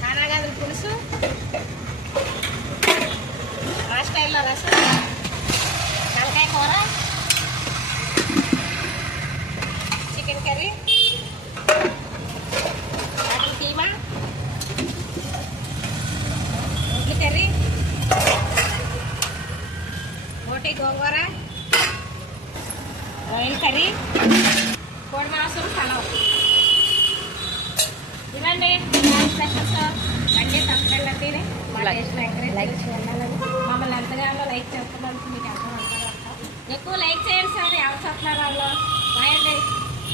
కానాగదుల పులుసు, ఆ స్టైల్లో రసం, తలకాయ కూర, చికెన్ కర్రీ, మటన్ కీమా, గుడ్లు కర్రీ, బోటి గోంగూర, రొయ్యల కర్రీ, కోడి మాంసం, పలావ్. ఇవ్వండి స్పెషల్స్. అంటే తప్పకుండా తిని లైక్ చేయాలని మమ్మల్ని ఎంతగానో లైక్ చేస్తున్నందుకు మీకు ఎంతో ఎక్కువ లైక్ చేయండి సార్. ఎవరు చెప్తున్నారు